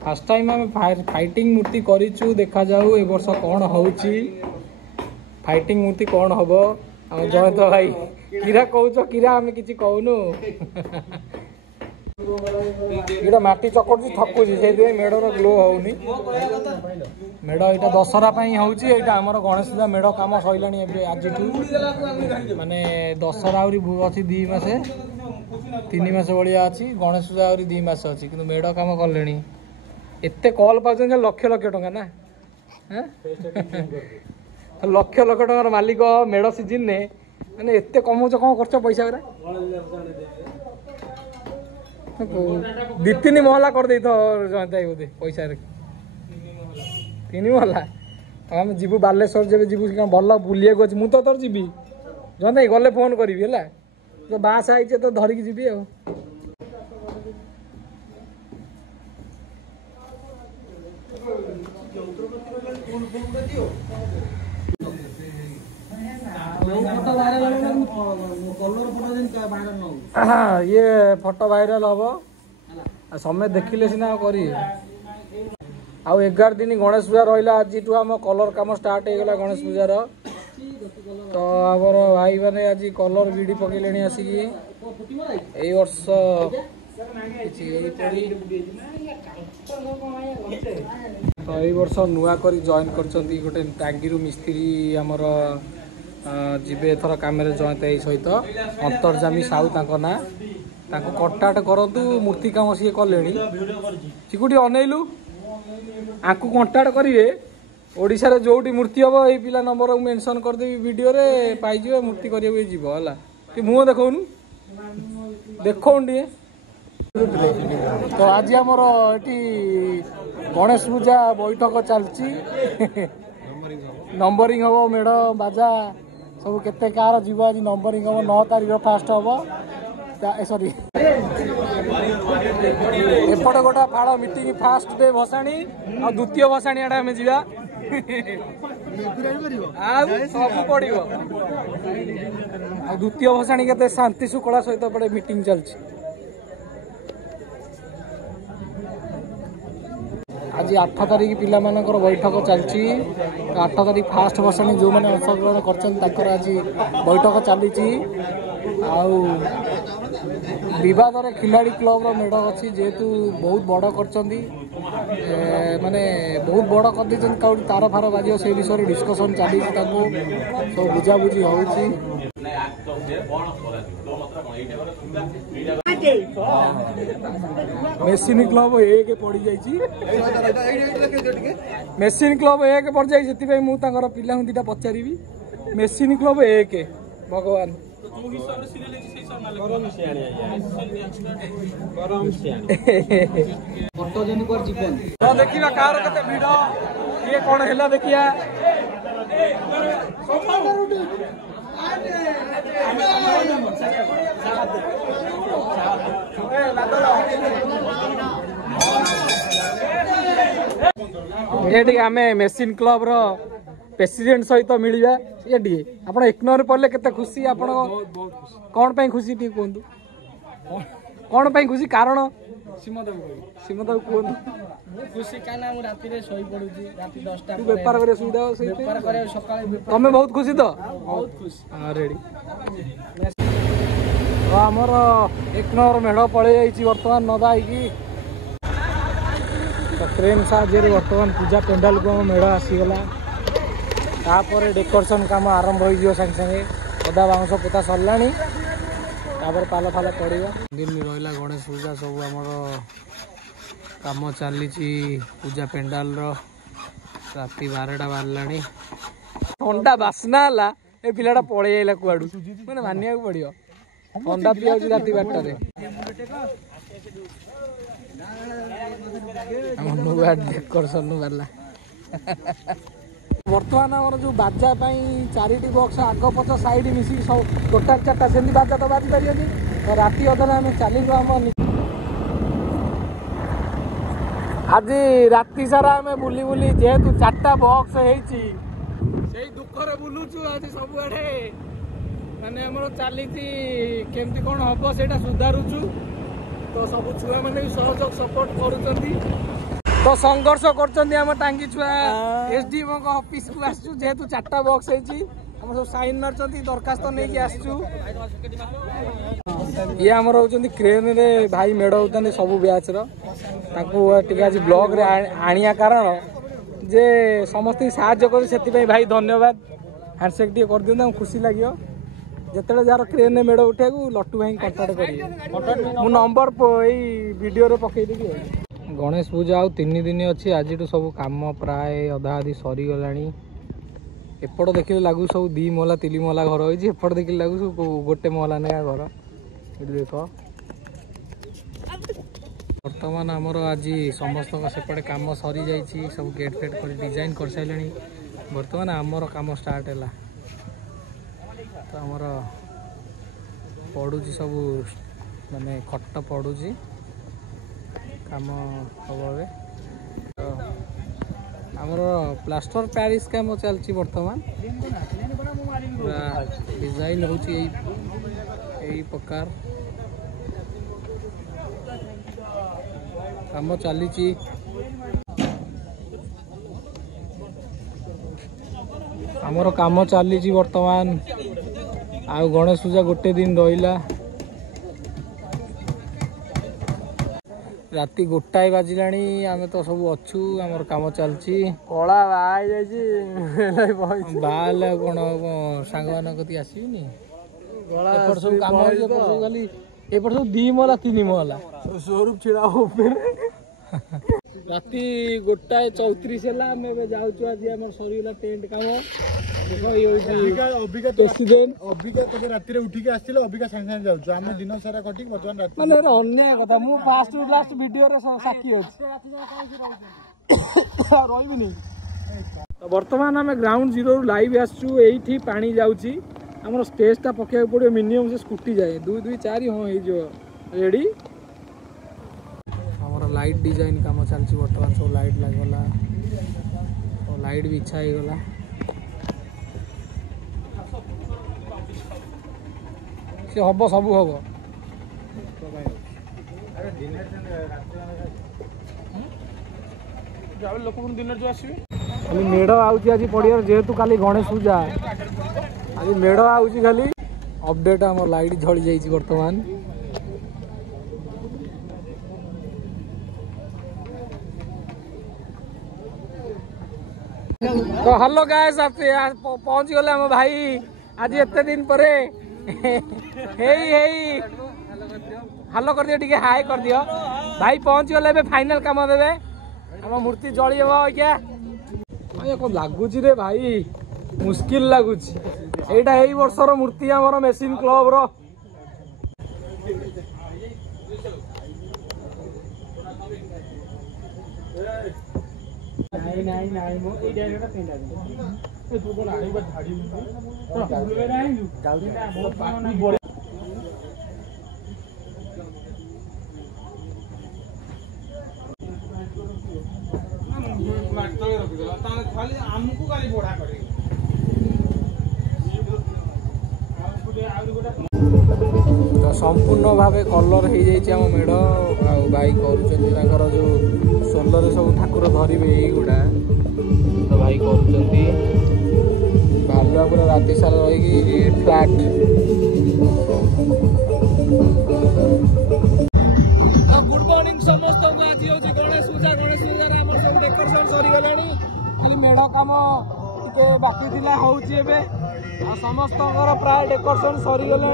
fast time आम fighting मूर्ति करिचु देखा जाऊ ए वर्ष कौन होउची फाइटिंग मूर्ति कौन हम जय तो भाई कीरा कहूच कीरा आम कि कहूनु इटा माटी चकड़ी थकुची से मेढ़र ग्लो होनी मेढ़ यहाँ दशहरा होची आमर गणेश पूजा मेढ़ कम सरला आज माने दशहरा अच्छी 2 मास 3 मास भाया अच्छी गणेश पूजा आहरी 2 मास अच्छी कि मेढ़ कम कले एत कल पाँच लक्ष लक्ष टका ना लक्ष लक्ष टकर मालिक मेढ़ सीजन ने मैंने एत कमाउच कौन कर पैसा गुरा 2-3 महला कर दे बोधे पैसा 3 महला आम जीवु बालेश्वर जब जीवु भल बुलिया अच्छे मुझे तो तोर जी जन गले फोन करी है तो बास आई तो धरिकी जी ये फोटो भाइराल हम समय देखिले सीना करी 11 दिन गणेश पूजा रहा आज आम कलर कम स्टार्ट हो गला गणेश पूजार तो आमर भाई मैंने आज कलर विड़ी पकड़े आसिकी ए वर्ष तो ये वर्ष नुआ करी जॉइन कर गोटे टांगी मिस्त्री आमर जीवे एथर कम जॉइन सहित अंतर्जामी साहू ना कंटाक्ट करतु मूर्ति कम सी कले चिकुटी अनेलु आपको कंटाक्ट करेंगे ओडिशा रे जोटी मूर्ति हम ये पिला नंबर मेंशन करदेवी वीडियो रे पाई मूर्ति करिया जीव है कि मुँह देखौनु देखौन टे तो आज आमर ये गणेश पूजा बैठक चलती नंबरिंग हम मेढ़ बाजा सब केते कार जीव आज नंबरिंग हम 9 तारीख फास्ट हम सॉरी एपटे गोटा फाड़ मीटिंग फास्ट डे भसाणी आ द्वितीय भसाणी आड़े आम जा सब पड़ो द्वितीय भसाणी के शांति शुक्ला सहित पड़े मीटिंग चलती आज 8 तारीख पिला मानकर बैठक चलती 8 तारीख फास्ट भसाणी जो मैंने अंशग्रहण कर आज बैठक चली आवाद खिलाड़ी क्लब रो मेढ़ अच्छी जेहेतु बहुत बड़ कर माने बहुत बड़ कर तार फार बाज से विषय डिस्कसन चली सब बुझाबुझी हो मेसीन क्लब 1 पड़ मेसीन क्लब 1 पड़ जाए मुझे पिला 2टा पचारि मेसीन क्लब 1 भगवान देखा कार के भिड़ ये कौन है देखिया ये आम मेसीन क्लब रो प्रेसिडेंट सहित मिलवा ये टे आप 1 नंबर पड़े के खुशी आप कौन पे खुशी टी कहतु कौन पे खुशी कारण सीमत कहतु खुशी कहना राति शई पड़ुची राति 10टा बेपार करे सुविधा बेपार करे सकाळे तमे बहुत खुशी तो बहुत खुशी हां रेडी हमर 1 नंबर मेढ़ पड़े जाइए बर्तमान नदा होगी ट्रेन साहाଯ୍य बर्तमान पूजा पेंडाल को मेढ़ आसीगला तापर डेकोरेशन काम आरंभ हो सागे सागे अदा बाउंश पोता सरला पाल फाल पड़ो दिन रहा गणेश पूजा सब आमर काम चली पूजा पेंडाल राति 12टा बारला ठंडा बास्ना है ए पिलाटा पलि आइला कुआडू मैंने मानिया पड़ो ठंडा पिया राति 12टारे नुआ डेकोरेशन बारला बर्तमान आम जो बाजा 4टी बक्स आग पच साइड मिसिक सब टोटाल 4टा से बाजा तो बाजी पार तो राति अधर आम चलू आम आज राति सारा आम बुली बुली जेहेतु 4टा बक्स से दुखरे बुलुचु आज सब माने हमर चली केमती कौन हम से सुधारुचु तो सब छुआ मैंने भी सहयोग सपोर्ट करुँच तो संघर्ष कर टांगी छुआ एसडीएम ऑफिस को आसचु जेहेतु 4टा बॉक्स है सब साइन मार्च दरखास्त नहीं आसचु ये आमर होती क्रेन रे भाई मेड़ होता सब ब्याच आज ब्लॉग रे आनिया कारण जे समस्त साहाଯ୍य कर भाई धन्यवाद हैंडसेक टे कर दिखाँ खुशी लगे जिते जार क्रेन मेड़ उठा लट्टू भाई कंटाक्ट करेंगे मो नंबर वीडियो पकईदेवी गणेश पूजा आउ 3 दिन अच्छी आज सब कम प्राय अधा अधी सरीगला एपट देखिए लगू सब 2 महला 3 महला घर होती एपट देखिए लगू सब गोटे महला नया घर ये देख बर्तमान आमर आज समस्त सेपटे कम सरी जाइए सब गेट फेट कर डिजाइन कर सारे बर्तमान आमर कम स्टार्ट है तो आमर पड़ुची सब माने खट पड़ुची काम हम तो आमर प्लास्टर पैरिस काम चलती बर्तमान पूरा डिजाइन होची प्रकार काम चली आमर काम चली बर्तमान आ गणेश पूजा गोटे दिन रहा राति 1 बाजिला आम तो सब अच्छू आमर कम चलती कला बाल कौन सांग मान कति आसनी सब कम खाली एपट सब 2 महला 3 महला स्वरूप छिड़ा राति 1:34 है आम जाऊँ आज आम सरीगला टेंट काम राति उठिक आस अबिका सागे सागे जाऊँ आम दिन सारा कटिक बर्तमान रात माने अन्याय कथा मु फास्ट टू लास्ट वीडियो रे साक्षी अछि रहिबिनी तो वर्तमान आम ग्राउंड जीरो लाइव आसचु एठी पानी जाउची हमर स्टेज ता पके पड़ो मिनिमम से स्कूटी जाए 2 2 4 हो हे जो रेडी हमर लाइट डिजाइन काम चलची वर्तमान सब लाइट लागला तो लाइट भी इच्छा हे गला से हम सब हम लोक दिन जो आस मेढ़ आज पड़िया जेहेतु काली गणेश पूजा आज मेढ़ आउची खाली अपडेट आम लाइट झली जाइए बर्तमान तो हेलो गाइस पहुंच गले हम भाई आज एते दिन परे हालो कर दियो टिके हाई कर दियो भाई पहुंच गले फाइनल काम देवे हम मूर्ति जली क्या कौन लगुच रे भाई मुस्किल लगुच एटा एई वर्षर मूर्ति आमर मेसिन क्लब रो नहीं नहीं नहीं मो ए डायरेक्ट पेंडा ए तू कोन आइबा धाडी तो बुले नहीं जल्दी ना बहुत पानी बड़े खाली हमको खाली बड़ा करे तो संपूर्ण भाव कलर हो जाम मेढ़ भाई कर जो सोलर सब ठाकुर धरवे युवा तो भाई करुआ पूरा राति सारा रही फ्लैट गुड मॉर्निंग समस्त आज हूँ गणेश पूजा आम सब डेकोरेशन सरीगला खाली मेढ़ कम टे बाकी थिला होउची एबे आ समस्त प्राय डेकोरेशन सरीगला